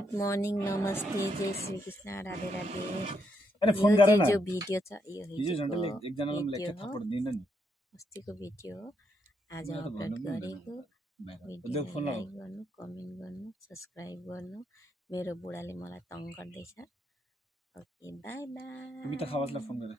Good morning, नमस्ते, जय श्री कृष्ण, राधे राधे। अरे phone यो गर चाहिँ न जो भिडियो छ यो हिजो झन्डै हिजोको एकजनालाई मैले भिडियो एक हो, थप्पड दिन नि अस्तिको भिडियो हो, आज मलाई त अपलोड भन्नु पनि गरेको। हुँदैन भिडियोलाई फोन लगाऊ लाइक गर्नु, कमेन्ट गर्नु, सब्सक्राइब गर्नु। मेरो बुढाले मलाई तङ गर्दैछ। ओके, बाई मिता खवासलाई बाई। फोन गर